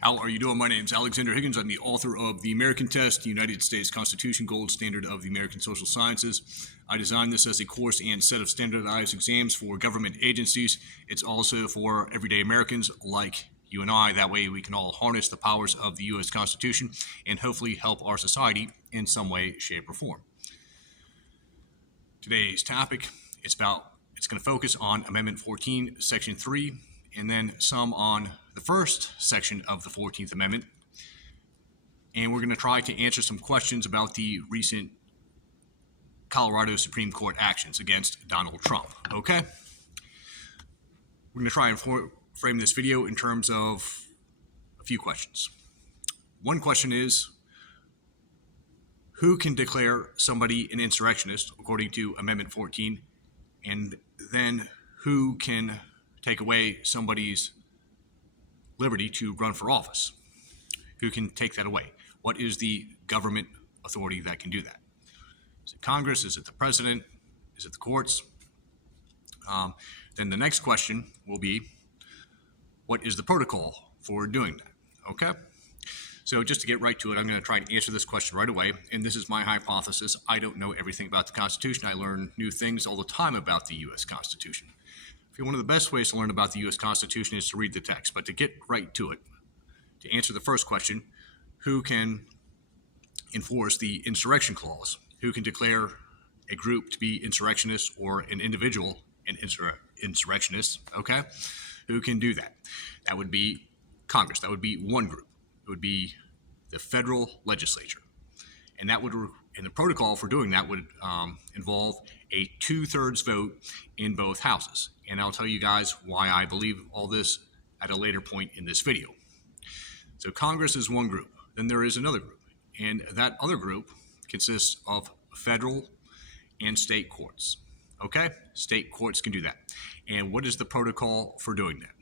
How are you doing? My name is Alexander Higgins. I'm the author of The American Test, the United States Constitution Gold Standard of the American Social Sciences. I designed this as a course and set of standardized exams for government agencies. It's also for everyday Americans like you and I. That way we can all harness the powers of the U.S. Constitution and hopefully help our society in some way, shape, or form. Today's topic, it's going to focus on Amendment 14, Section 3, and then some on the first section of the 14th Amendment. And we're going to try to answer some questions about the recent Colorado Supreme Court actions against Donald Trump. Okay? We're going to try and frame this video in terms of a few questions. One question is, who can declare somebody an insurrectionist according to Amendment 14? And then who can take away somebody's liberty to run for office? Who can take that away? What is the government authority that can do that? Is it Congress? Is it the president? Is it the courts? Then the next question will be, what is the protocol for doing that? Okay? So just to get right to it, I'm going to try to answer this question right away. And this is my hypothesis. I don't know everything about the Constitution. I learn new things all the time about the U.S. Constitution. One of the best ways to learn about the U.S. Constitution is to read the text. But to get right to it, to answer the first question, who can enforce the Insurrection Clause? Who can declare a group to be insurrectionists or an individual an insurrectionist? Okay? Who can do that? That would be Congress. That would be one group. It would be the federal legislature. And that would, and the protocol for doing that would involve a 2/3 vote in both houses. And I'll tell you guys why I believe all this at a later point in this video. So Congress is one group. Then there is another group. And that other group consists of federal and state courts. Okay? State courts can do that. And what is the protocol for doing that?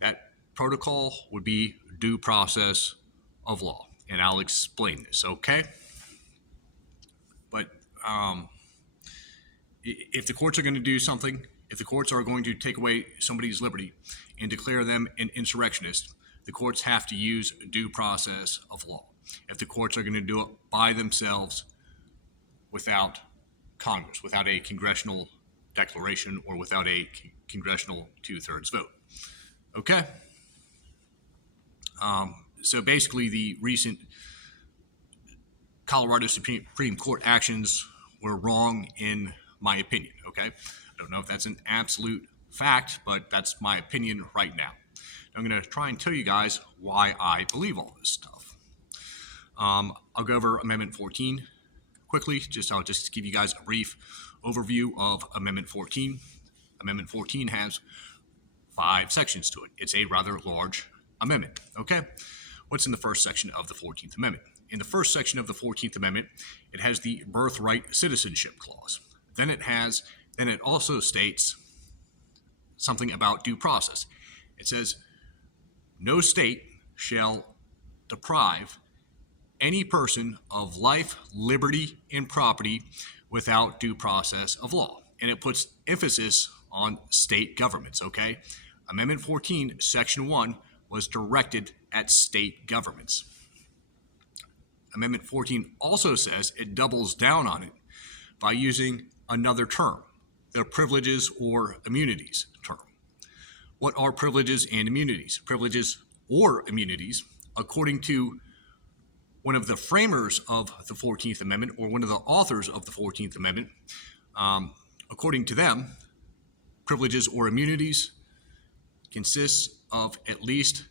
That protocol would be due process of law. And I'll explain this, okay? But if the courts are going to do something, if the courts are going to take away somebody's liberty and declare them an insurrectionist, the courts have to use due process of law. If the courts are going to do it by themselves without Congress, without a congressional declaration, or without a congressional 2/3 vote. Okay? So basically, the recent Colorado Supreme Court actions were wrong in my opinion, okay? I don't know if that's an absolute fact, but that's my opinion right now. I'm going to try and tell you guys why I believe all this stuff. I'll go over Amendment 14 quickly. I'll just give you guys a brief overview of Amendment 14. Amendment 14 has 5 sections to it. It's a rather large amendment, okay? What's in the first section of the 14th Amendment? In the first section of the 14th Amendment, it has the birthright citizenship clause. Then it also states something about due process. It says, no state shall deprive any person of life, liberty, and property without due process of law. And it puts emphasis on state governments, okay? Amendment 14, Section 1, was directed at state governments. Amendment 14 also says it doubles down on it by using another term, the privileges or immunities term. What are privileges and immunities? Privileges or immunities, according to one of the framers of the 14th Amendment, or one of the authors of the 14th Amendment, according to them, privileges or immunities consists of at least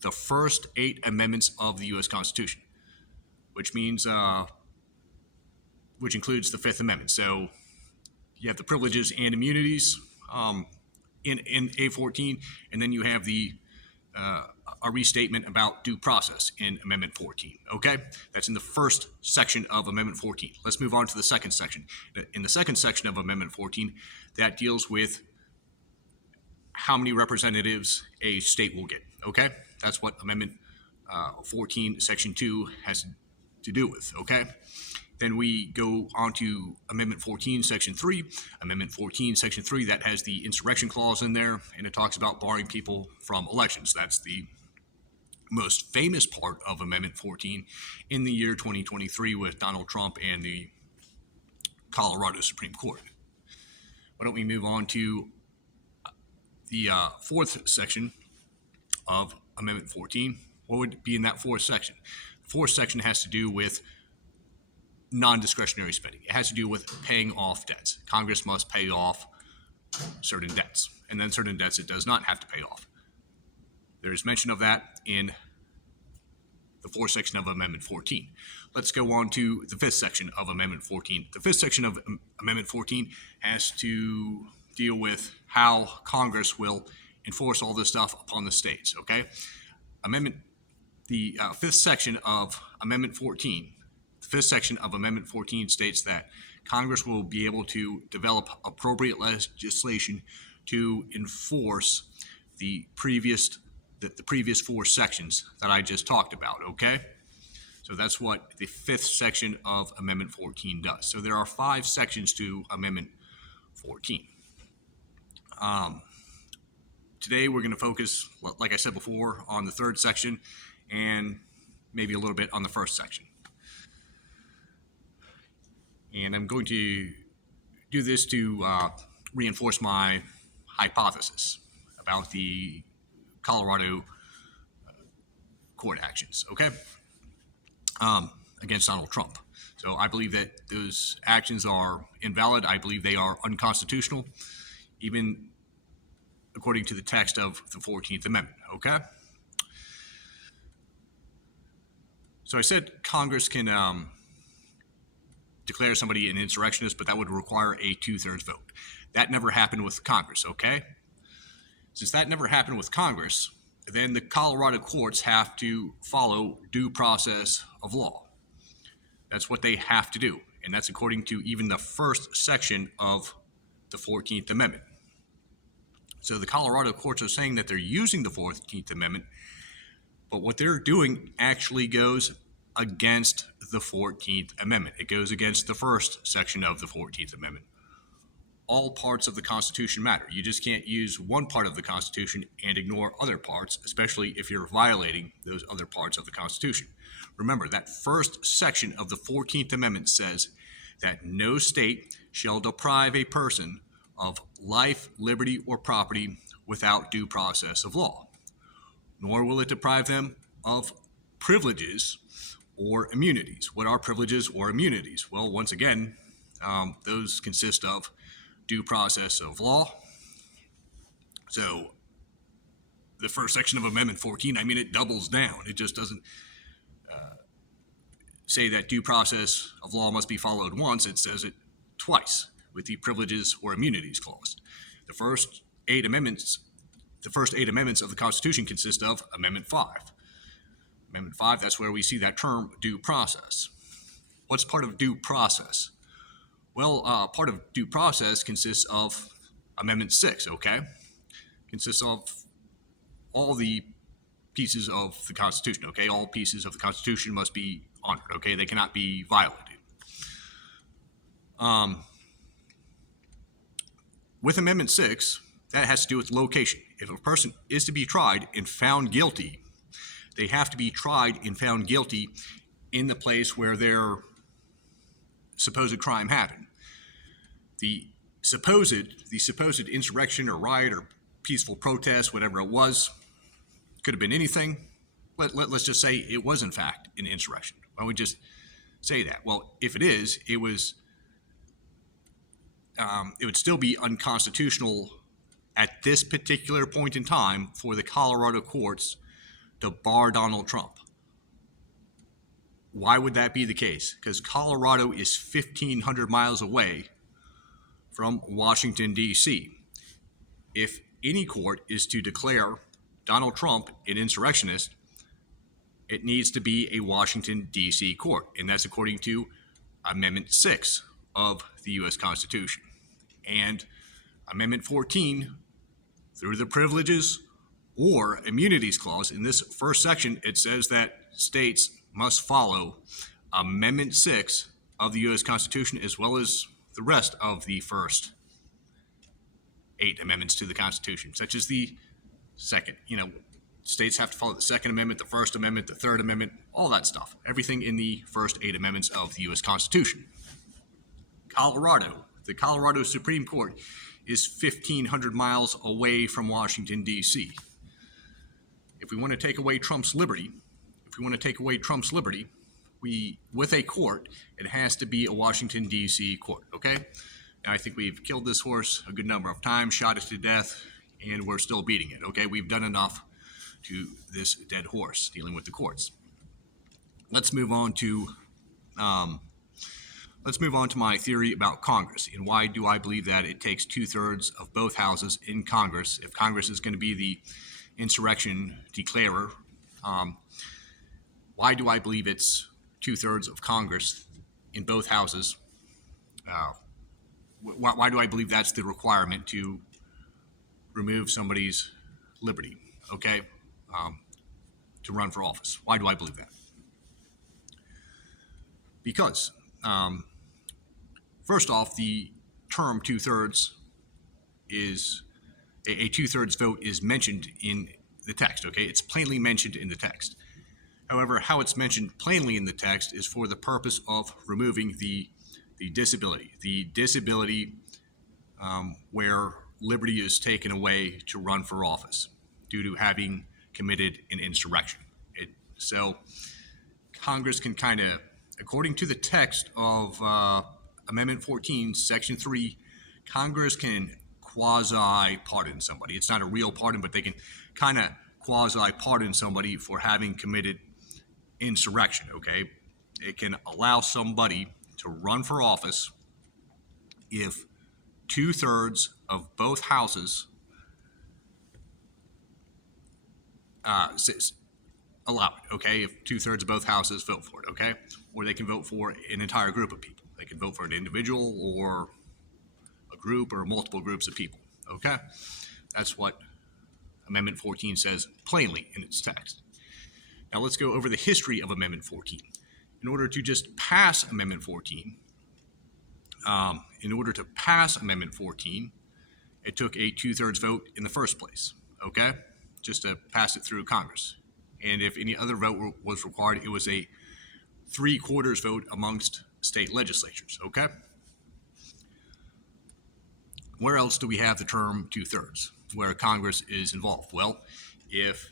the first 8 amendments of the U.S. Constitution, which means, which includes the 5th Amendment. So you have the privileges and immunities in A14, and then you have a restatement about due process in Amendment 14, okay? That's in the first section of Amendment 14. Let's move on to the second section. In the second section of Amendment 14, that deals with how many representatives a state will get, okay? That's what Amendment 14, Section 2 has to do with, okay? Then we go on to Amendment 14, Section 3. Amendment 14, Section 3, that has the Insurrection Clause in there, and it talks about barring people from elections. That's the most famous part of Amendment 14 in the year 2023 with Donald Trump and the Colorado Supreme Court. Why don't we move on to the fourth section of Amendment 14? What would be in that fourth section? The fourth section has to do with non-discretionary spending. It has to do with paying off debts. Congress must pay off certain debts, and then certain debts it does not have to pay off. There is mention of that in the fourth section of Amendment 14. Let's go on to the fifth section of Amendment 14. The fifth section of Amendment 14 has to deal with how Congress will enforce all this stuff upon the states, okay? The fifth section of Amendment 14, the fifth section of Amendment 14 states that Congress will be able to develop appropriate legislation to enforce the previous four sections that I just talked about, okay? So that's what the fifth section of Amendment 14 does. So there are 5 sections to Amendment 14. Today we're going to focus, like I said before, on the third section and maybe a little bit on the first section. And I'm going to do this to reinforce my hypothesis about the Colorado court actions, okay, against Donald Trump. So I believe that those actions are invalid. I believe they are unconstitutional, even according to the text of the 14th Amendment, okay? So I said Congress can declare somebody an insurrectionist, but that would require a 2/3 vote. That never happened with Congress, okay? Since that never happened with Congress, then the Colorado courts have to follow due process of law. That's what they have to do, and that's according to even the first section of the 14th Amendment. So the Colorado courts are saying that they're using the 14th Amendment, but what they're doing actually goes against the 14th Amendment. It goes against the first section of the 14th Amendment. All parts of the Constitution matter. You just can't use one part of the Constitution and ignore other parts, especially if you're violating those other parts of the Constitution. Remember, that first section of the 14th Amendment says that no state shall deprive a person of life, liberty, or property without due process of law, nor will it deprive them of privileges or immunities. What are privileges or immunities? Well, once again, those consist of due process of law. So the first section of Amendment 14, it doubles down. It just doesn't say that due process of law must be followed once. It says it twice with the privileges or immunities clause. The first 8 amendments of the Constitution consist of Amendment 5. Amendment 5, that's where we see that term due process. What's part of due process? Well, part of due process consists of Amendment 6, okay? Consists of all the pieces of the Constitution, okay? All pieces of the Constitution must be honored, okay? They cannot be violated. With Amendment 6, that has to do with location. If a person is to be tried and found guilty, they have to be tried and found guilty in the place where their supposed crime happened. The supposed insurrection or riot or peaceful protest, whatever it was, could have been anything. Let's just say it was in fact an insurrection. Why don't we just say that? Well, if it is, it would still be unconstitutional at this particular point in time for the Colorado courts to bar Donald Trump. Why would that be the case? Because Colorado is 1,500 miles away from Washington, D.C. If any court is to declare Donald Trump an insurrectionist, it needs to be a Washington, D.C. court, and that's according to Amendment 6 of the U.S. Constitution. And Amendment 14, through the privileges or immunities clause, in this first section, it says that states must follow Amendment 6 of the U.S. Constitution as well as the rest of the first 8 amendments to the Constitution, such as the states have to follow the Second Amendment, the First Amendment, the Third Amendment, all that stuff. Everything in the first 8 amendments of the U.S. Constitution. Colorado, the Colorado Supreme Court is 1,500 miles away from Washington, D.C. If we want to take away Trump's liberty, with a court, it has to be a Washington, D.C. court, okay? And I think we've killed this horse a good number of times, shot it to death, and we're still beating it, okay? We've done enough to this dead horse dealing with the courts. Let's move on to my theory about Congress and why do I believe that it takes 2/3 of both houses in Congress if Congress is going to be the insurrection declarer. Why do I believe it's 2/3 of Congress in both houses? Why do I believe that's the requirement to remove somebody's liberty, okay, to run for office? Why do I believe that? Because, first off, the term 2/3 is a 2/3 vote is mentioned in the text, okay? It's plainly mentioned in the text. However, how it's mentioned plainly in the text is for the purpose of removing the disability where liberty is taken away to run for office due to having committed an insurrection. So Congress can kind of, according to the text of Amendment 14, Section 3, Congress can quasi-pardon somebody. It's not a real pardon, but they can kind of quasi-pardon somebody for having committed insurrection, okay? It can allow somebody to run for office if 2/3 of both houses allow it, okay? If 2/3 of both houses vote for it, okay? Or they can vote for an entire group of people. They can vote for an individual or a group or multiple groups of people, okay? That's what Amendment 14 says plainly in its text. Now let's go over the history of Amendment 14. In order to just pass Amendment 14, it took a 2/3 vote in the first place, okay? Just to pass it through Congress. And if any other vote was required, it was a 3/4 vote amongst state legislatures, okay? Where else do we have the term 2/3 where Congress is involved? Well, if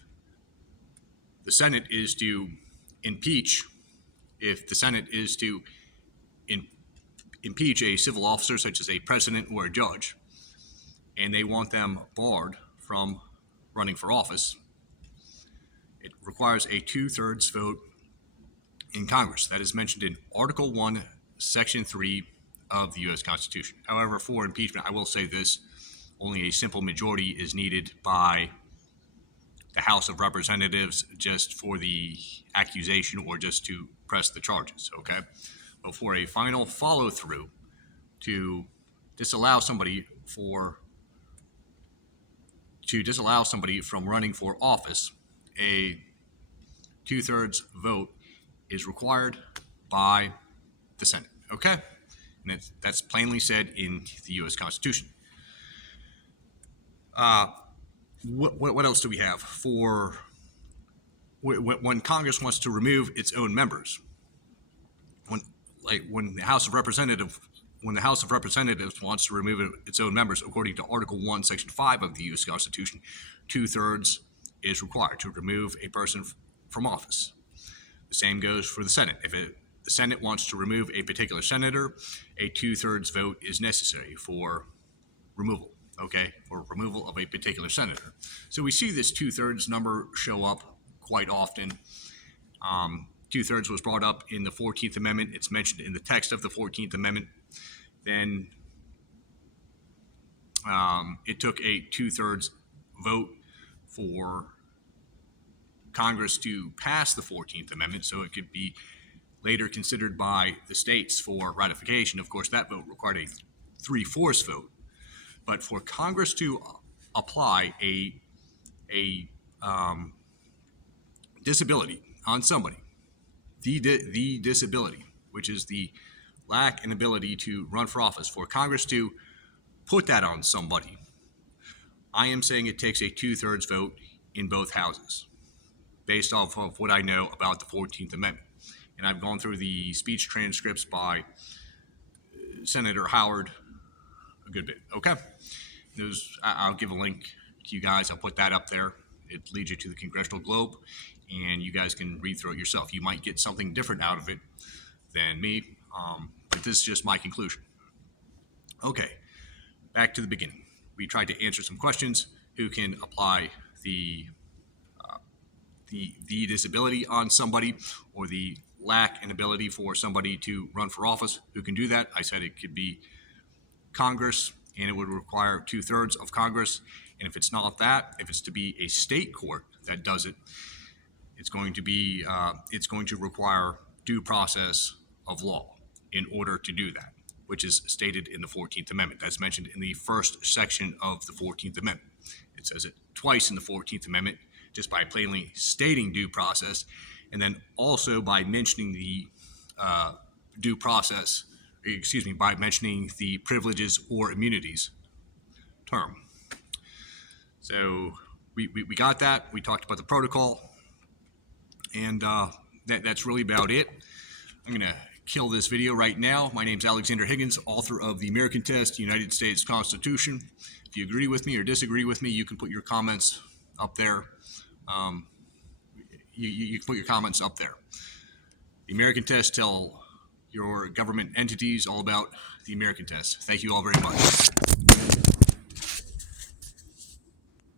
the Senate is to impeach a civil officer such as a president or a judge, and they want them barred from running for office, it requires a 2/3 vote in Congress. That is mentioned in Article 1, Section 3 of the U.S. Constitution. However, for impeachment, I will say this, only a simple majority is needed by the House of Representatives just for the accusation or just to press the charges, okay? But for a final follow-through to disallow somebody from running for office, a 2/3 vote is required by the Senate, okay? And that's plainly said in the U.S. Constitution. What else do we have for when Congress wants to remove its own members? When the House of Representatives wants to remove its own members, according to Article 1, Section 5 of the U.S. Constitution, 2/3 is required to remove a person from office. The same goes for the Senate. If the Senate wants to remove a particular senator, a 2/3 vote is necessary for removal, okay, for removal of a particular senator. So we see this 2/3 number show up quite often. 2/3 was brought up in the 14th Amendment. It's mentioned in the text of the 14th Amendment. Then it took a 2/3 vote for Congress to pass the 14th Amendment so it could be later considered by the states for ratification. Of course, that vote required a 3/4 vote. But for Congress to apply a disability on somebody, the disability, which is the lack and ability to run for office, for Congress to put that on somebody, I am saying it takes a 2/3 vote in both houses, based off of what I know about the 14th Amendment. And I've gone through the speech transcripts by Senator Howard a good bit. Okay, I'll give a link to you guys. I'll put that up there. It leads you to the Congressional Globe, and you guys can read through it yourself. You might get something different out of it than me, but this is just my conclusion. Okay, back to the beginning. We tried to answer some questions. Who can apply the disability on somebody, or the lack in ability for somebody to run for office? Who can do that? I said it could be Congress, and it would require 2/3 of Congress. And if it's not that, if it's to be a state court that does it, it's going to require due process of law in order to do that, which is stated in the 14th Amendment. That's mentioned in the first section of the 14th Amendment. It says it twice in the 14th Amendment, just by plainly stating due process, and then also by mentioning the by mentioning the privileges or immunities term. So we got that. We talked about the protocol, and that's really about it. I'm going to kill this video right now. My name's Alexander Higgins, author of The American Test, United States Constitution. If you agree with me or disagree with me, you can put your comments up there. You can put your comments up there. The American Test, tell your government entities all about the American Test. Thank you all very much.